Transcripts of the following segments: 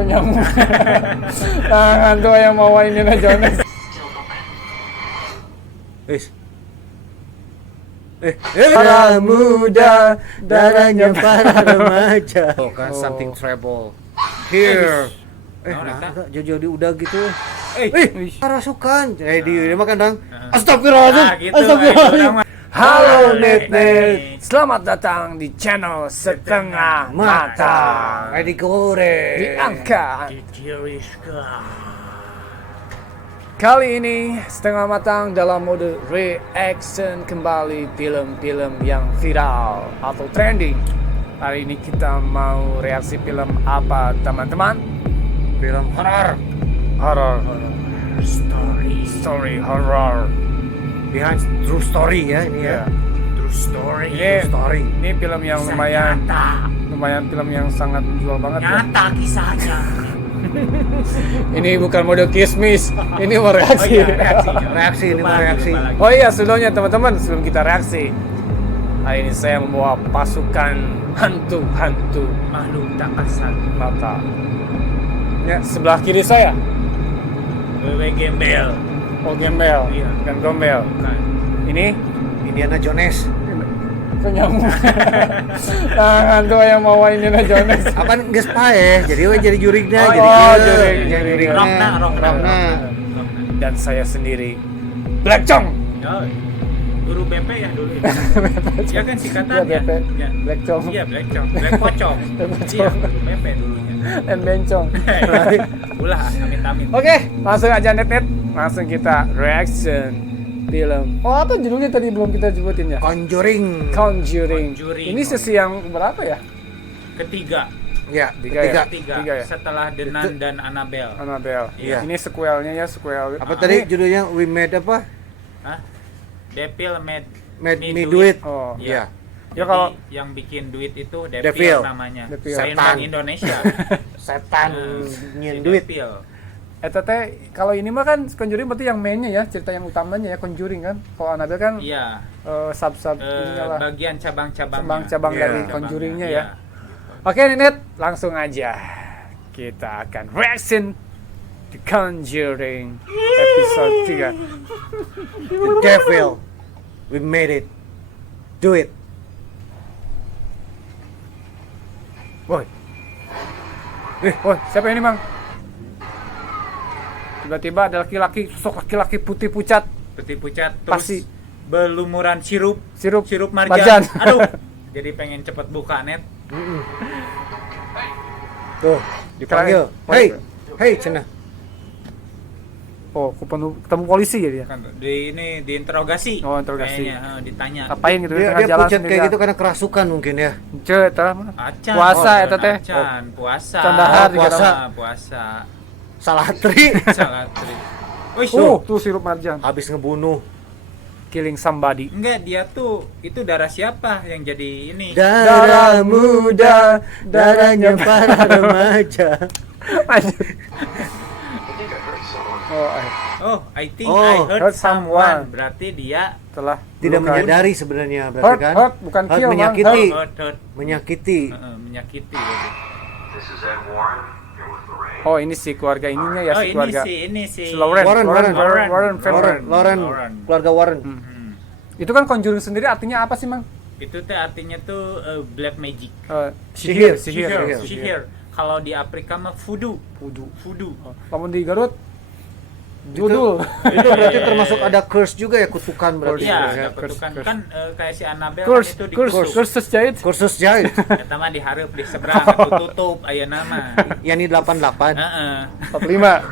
Penyambung. Tangan tuh yang mau Indiana Jones. Para muda, darahnya para remaja. Oh kan, something trouble. Here. Jauh-jauh udah gitu. Rasukan. Dia makan dong. Astagfirullahaladzim. Gitu, Astagfirullahaladzim. Halo net. Selamat datang di channel Setengah Matang. Digoreng. Diangkat. Kali ini Setengah Matang dalam mode reaction kembali film-film yang viral atau trending. Hari ini kita mau reaksi film apa teman-teman? Film horor. Horor. Story horror. Behind true story ya ini ya. True story. Ini film yang lumayan film yang sangat menjual banget. Nyata kisahnya. Ini bukan mode kismis, ini mau reaksi. Reaksi ini mau reaksi. Oh iya, sebelumnya teman-teman, sebelum kita reaksi, hari ini saya membawa pasukan hantu-hantu Makhluk tak kasat. mata. Ya, sebelah kiri saya, Wewe gembel. oh gembel, Iya. bukan gombel. Bukan. Ini Indiana Jones. penyambung. Tangan tuh yang mau Indiana Jones. Apaan geus pae? Jadi jurigna Oh, jadi. oh, jurig. Rokna. Dan saya sendiri, Black Chong. Oh, guru BP ya dulu. Ya kan singkatan Iya, ya. BP. Ya. Black Chong. Iya, Black Chong. Black Pocong. Iya, guru BP dulunya. Dan bencong. Ulah, amit-amit. Oke, langsung aja net. Langsung kita reaction film. Oh, apa judulnya tadi belum kita sebutin ya? Conjuring. Conjuring. Conjuring. Ini sesi yang berapa ya? Ketiga. Ya, Tiga ya? ketiga. Tiga ya? Setelah The Nun dan Annabelle. Annabelle. Iya. Ini sequelnya ya, sequel. Apa tadi judulnya? We made apa? Hah? Devil made Me do it. Oh. Iya. Ya, Jadi, kalau- yang bikin duit itu Devil. Devil namanya. Devil. Selain Setan. Bank Indonesia. Setan Si nyin duit. Devil. Tete, kalau ini mah kan Conjuring berarti yang mainnya ya, cerita yang utamanya ya Conjuring kan. Kalau Annabelle kan Iya. sub-sub ininya lah. Bagian cabang-cabangnya. Cabang-cabang Iya. dari Cabangnya, Conjuringnya iya. ya. Oke net, langsung aja. Kita akan reaction The Conjuring episode 3. The devil. We made it. Do it. Woi. Woi, siapa ini, Bang? Tiba-tiba ada laki-laki, sosok laki-laki putih pucat, Putih pucat terus Pasti. belumuran sirup sirup marjan. Aduh. Jadi pengen cepet buka net. Tuh, dipanggil. Hey, cenah. Oh, ketemu polisi ya dia. Kan di diinterogasi. Oh, interogasi. Kayaknya, ditanya. Ngapain gitu Dia tengah jalan pucat kayak sendirian. gitu karena kerasukan mungkin ya. Cek, tah mah. Acan. Puasa eta teh. Acan, puasa. Candahar juga puasa. nama. Puasa. Salatri. Salatri. Wih, Tuh sirup marjan. Habis ngebunuh. Killing somebody. enggak, dia tuh itu darah siapa yang jadi ini? Darah muda, darahnya para remaja. Lanjut. Oh, I think Oh, I hurt heard someone. someone. Berarti dia Telah Tidak melukai. menyadari sebenarnya berarti kan. Hurt, bukan Hurt kill, Bang. menyakiti. hurt. Menyakiti. Menyakiti. This is Ed Warren, here with Lorraine. Oh, ini si keluarga ininya ya, Oh, si ini keluarga. si Si Lauren. Warren family. Lauren, keluarga Warren. Itu kan Conjuring sendiri artinya apa sih, Mang? Itu teh artinya tuh black magic. Sihir. Sihir. Kalau di Afrika mah voodoo. Voodoo. Namun di Garut judul. Itu berarti termasuk ada curse juga ya, kutukan berarti. Iya, ya. ada kutukan. Kan kayak si Annabelle Curse, kan itu curse jahit. Kursus jahit. Eta mah dihareup di seberang atuh tutup aya nama. Yani 88. Heeh. 45.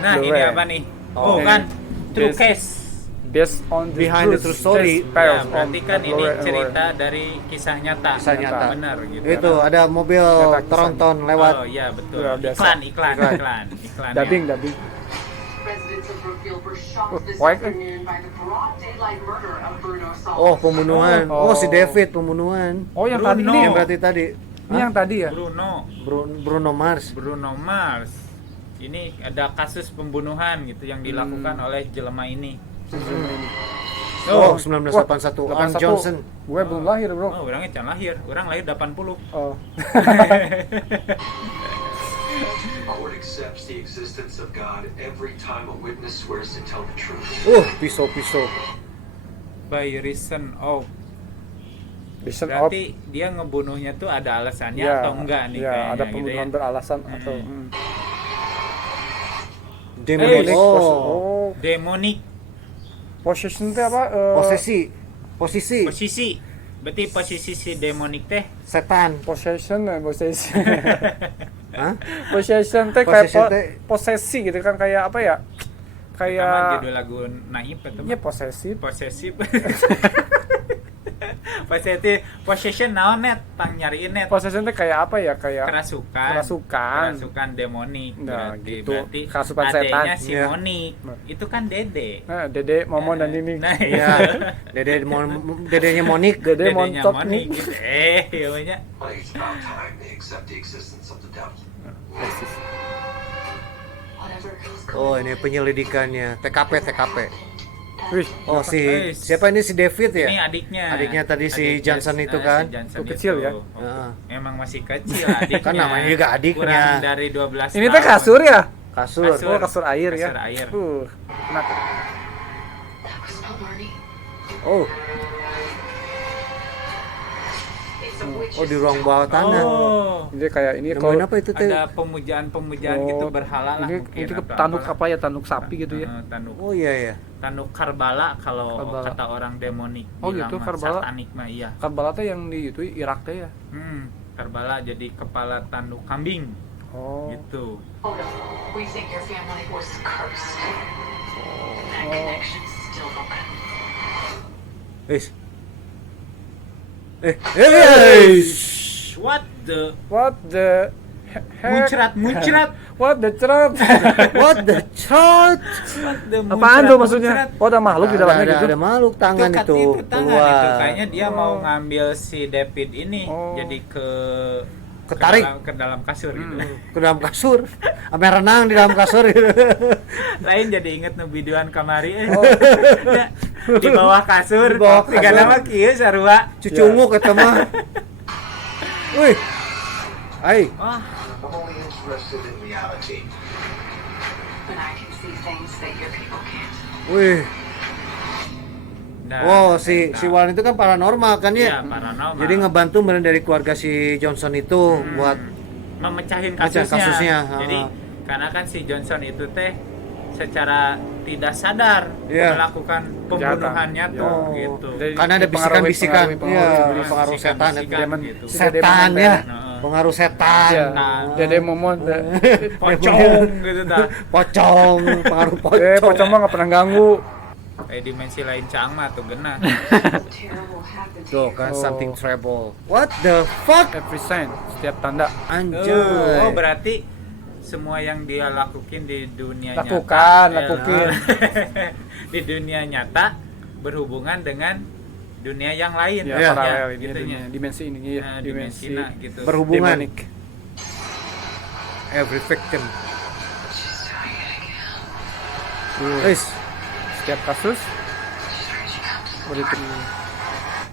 Nah, ini Lorraine. apa nih? Oh. Oh, kan true This- case. Based on Behind the true story. Ya, berarti kan ini cerita dari kisah nyata. Kisah nyata. Benar gitu. Itu ada mobil Nyata kisah. tronton lewat. Oh iya betul. Ya, biasa. Iklan. Dubbing. Residents of Brookfield were shocked this Why- afternoon by the broad daylight murder of Bruno Saul. Oh, pembunuhan. Oh. Oh, si David pembunuhan. Oh, yang Bruno. tadi ini. Yang berarti tadi. Ini yang tadi ya. Bruno Mars. Bruno Mars. Ini ada kasus pembunuhan gitu yang dilakukan oleh jelema ini. Oh, 1981. Arn 81. Johnson. Gue belum lahir, bro. Oh, orangnya can lahir. Orang lahir 80. Oh. Court accepts the existence of God every time a witness swears to tell the truth. Pisau-pisau. By reason of. Reason of. Berarti dia ngebunuhnya tuh ada alasannya Ya, atau enggak nih ya, kayaknya ada gitu pembunuhan ya. beralasan atau Demonic. Oh, Demonic possession itu apa? Posisi. posisi. Berarti posisi si demonic teh Setan. Possession, possession. Hah? Possession teh kayak Possession teh- posesi gitu kan, kayak apa ya? sama Kayak judul lagu Naif atau ya posesif. posesif. Possession naon net, tang nyariin net. Possession teh kayak apa ya? Kayak Kerasukan demonik. Nah, berarti, gitu. berarti Kerasukan adenya setan. si Iya. Monik. Itu kan Dede. nah, Dede, Momon dan Nini. Nah, Iya. Dedenya Monik. Dede Dedenya montok Monik nih. gitu. Iya banyak. Like it's about time they accept the existence of the devil. Whatever is Oh, going ini on. penyelidikannya. TKP. Wih, Oh, siapa ini, si David ya? Ini adiknya. Adiknya tadi si Johnson itu si kan? Johnson Itu kecil ya? Oh, Heeh. emang masih kecil adiknya. Kan namanya juga adiknya. Kurang dari 12 ini tahun. teh kasur ya? Kasur. Oh, kasur air ya. Kasur air. Enak. That was not Marnie. Oh, It's a witch's di ruang bawah tanah. Oh. Ini kayak ini Nemuin kalau apa itu teh? Ada pemujaan-pemujaan gitu berhala lah ini, mungkin. itu atau tanduk apalah. apa ya? Tanduk sapi gitu ya. Tanduk Oh iya. tanduk Karbala kalau Karbala. kata orang demonik Oh, bilang gitu, mah, Karbala. satanik mah iya. Karbala teh yang di itu Irak teh ya. Karbala jadi kepala tanduk kambing Oh. gitu. Oh no, we think your family was cursed. And that connection's still open. What the What the heck? muncrat What the cerat? What the chart? Apaan tuh maksudnya? Oh, ada makhluk di dalamnya gitu. Ada makhluk tangan itu. tangan Keluar. itu kayaknya dia mau ngambil si David ini Oh. jadi Ketarik. ke dalam kasur gitu. Ke dalam kasur. Ame renang di dalam kasur gitu. Lain jadi inget nu videoan kamari Ya, di bawah kasur. Di bawah Tiga kasur. nama kieu sarua. Cucunguk eta mah. Wih. Ai. Wah, I'm only interested in reality. And I can see things that your people can't. Wih. nah, Wow, si Wan itu kan paranormal kan ya, ya? paranormal. Jadi ngebantu bener dari keluarga si Johnson itu buat memecahin Mecah kasusnya. kasusnya, Jadi ha. karena kan si Johnson itu teh secara tidak sadar Iya. melakukan pembunuhannya tuh Oh. gitu. Jadi karena ada bisikan-bisikan. pengaruh Iya, iblis. pengaruh setan itu. Bisikan gitu. Setan ya. Heeh. Pengaruh setan. Ya. Nah. Dede Momon. Pocong gitu dah. Pocong, pengaruh Pocong mah nggak pernah ganggu. Kayak dimensi lain cang mah tuh genah. Terrible happened to Tuh you. kan Oh. something trouble. What the fuck? Every sign, setiap tanda. Anjay. Oh, berarti semua yang dia lakukan di dunia Lakukan, nyata, lakukan. di dunia nyata berhubungan dengan dunia yang lain. Ya, Iya. paralel ini gitunya. dunia, dimensi ini ya, Nah, dimensi dimensina gitu. Berhubungan. demonic. Every victim. Tuh, Guys, setiap kasus begitu.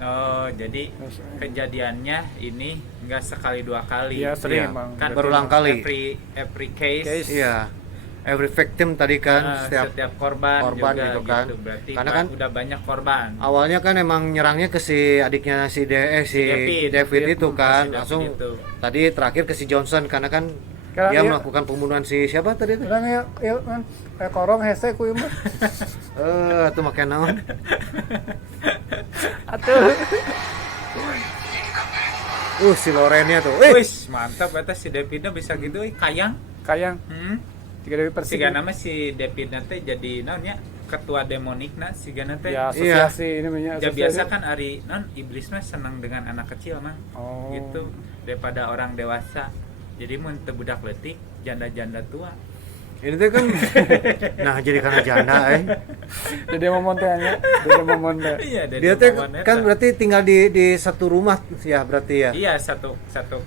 Oh, jadi kejadiannya ini enggak sekali dua kali. Iya, sering Iya. emang. Kan berulang kali. Every case. iya. Every victim tadi kan setiap korban korban juga gitu kan. Berarti Karena kan udah banyak korban. awalnya kan emang nyerangnya ke si adiknya si David itu kan. Si David Langsung itu. tadi terakhir ke si Johnson karena kan Karena dia dia- melakukan pembunuhan si siapa tadi itu? Orang ya kan korong hese ku ieu mah. Itu makan naon? Atuh. Si Lorennya tuh. Wis, mantap eta si Davidnya bisa gitu kayang. Kayang tiga dari persik. Siga nama si Davidnya teh jadi naon ya? Ketua demonikna sigana teh. Ya, asosiasi ini namanya. Ya asosiasi. biasa kan ari non iblis mah senang dengan anak kecil mah. Oh. Gitu daripada orang dewasa. Jadi mun teu budak leutik, janda-janda tua. Ini tuh kan nah jadi karena janda Dede Momon teh nya. Dede Momon teh. Iya, dari Dia tuh omongan kan eta. berarti tinggal di satu rumah ya berarti ya. Iya, satu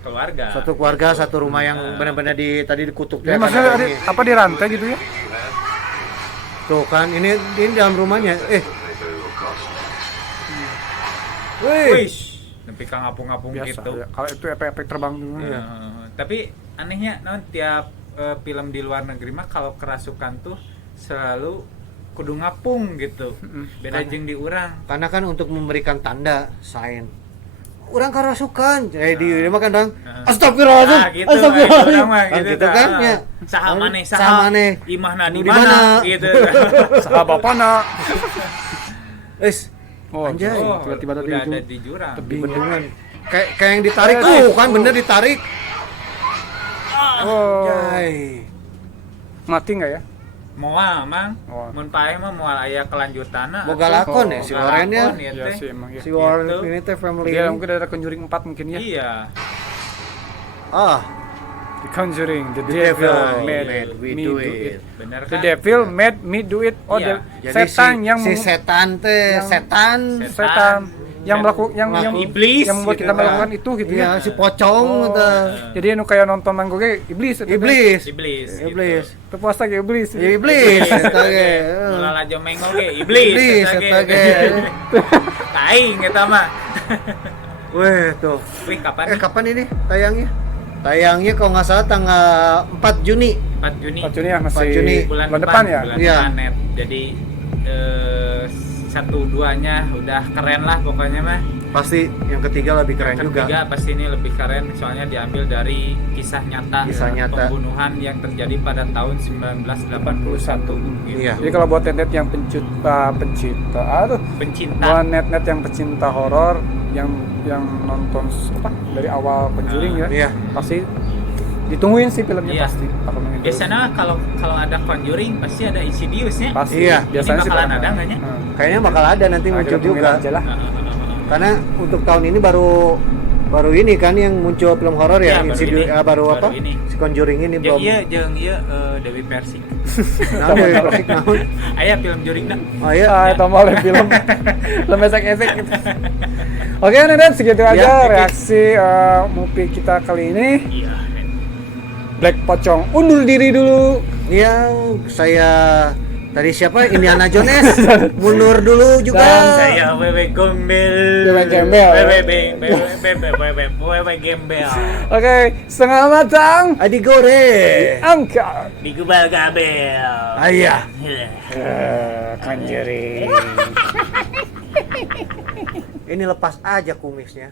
keluarga. Satu keluarga, satu rumah yang benar-benar tadi dikutuk Ini dia maksudnya karena ini. apa di rantai gitu ya? Tuh kan ini dalam rumahnya. They will cost Wih. Wih, nepi ka ngapung-ngapung Biasa. gitu. Ya. Kalau itu efek-efek terbang juga. Iya. Tapi anehnya tiap film di luar negeri mah kalau kerasukan tuh selalu kudu ngapung gitu. Beda jeung di urang. Karena kan untuk memberikan tanda sign. Orang kerasukan. Di dia mah kan dong. Astagfirullahaladzim. Gitu, Astagfirullahaladzim. orang mah Kan gitu, gitu kan ya. Saha maneh Saha maneh. imahna di Di mana? mana gitu. Sahabat pana. Wis. Oh, Anjay. tiba-tiba tadi udah itu. ada di jurang. Tebing. Bendungan. Kayak yang ditarik tuh kan bener ditarik. Oh, Anjay. mati nggak ya? Moal mang, Oh. mun paeh mah moal aya kelanjutanna. Boga lakon ya si Warren ya. Iya sih emang ya. Si Warren Gitu. ini teh family. Dia mungkin ada Conjuring 4 mungkin ya. Iya. Ah, The Conjuring, The devil Devil made me we do it. Bener The kan? Devil made me do it. Oh, Iya. Jadi setan si, yang si setan teh, yang- setan. setan yang melakukan yang Iblis yang membuat gitu kita kan. melakukan itu gitu Iya, ya. si pocong teh. Jadi anu kayak nonton manggo ge iblis eta teh. Iblis. Iblis. Iblis. Teu puasa ge iblis. Iblis eta ge. Mulala jomengo ge iblis. Iblis eta ge. Kaing eta mah. Weh, tuh. Wih, kapan? Kapan ini tayangnya? Tayangnya kalau nggak salah tanggal 4 Juni. 4 Juni. 4 Juni ya masih 4 Juni. Bulan depan ya. Bulan Iya. depan net. Jadi 1-2-nya udah keren lah pokoknya mah. Pasti yang ketiga lebih keren juga. Ketiga pasti ini lebih keren soalnya diambil dari kisah nyata, Kisah nyata. pembunuhan yang terjadi pada tahun 1981 gitu. Iya. Jadi kalau buat net yang pencinta Pencinta. buat net yang pecinta horor yang nonton apa dari awal Conjuring ya. Iya. Pasti ditungguin sih filmnya Iya. pasti. Bakal nonton. Biasanya kalau ada Conjuring pasti ada Insidious-nya. Pasti. Iya. Biasanya Ini sih bakalan bakal. ada nggak ya? Kayaknya bakal ada nanti Nah, muncul kita tungguin juga. aja lah. Karena untuk tahun ini baru ini kan yang muncul film horor ya, Iya, baru Insidious, ini. baru apa? Baru ini. Si Conjuring ini belum. Jeung ieu Dewi Persik. Nah, Dewi Persik naon? Aya film Juring dah. Oh iya. Tambah oleh film esek-esek gitu. Oke, Nenek, segitu aja Ya, oke. reaksi movie kita kali ini. Iya. Black Pocong undur diri dulu. Iya, saya tadi siapa? Indiana Jones. Mundur dulu juga. Dan Saya Wewe Gembel. Wewe Gembel. Wewe Gembel. Oke, setengah matang Adi gore. angkat. Digubal gabel. Ayah. Conjuring. Ini lepas aja kumisnya.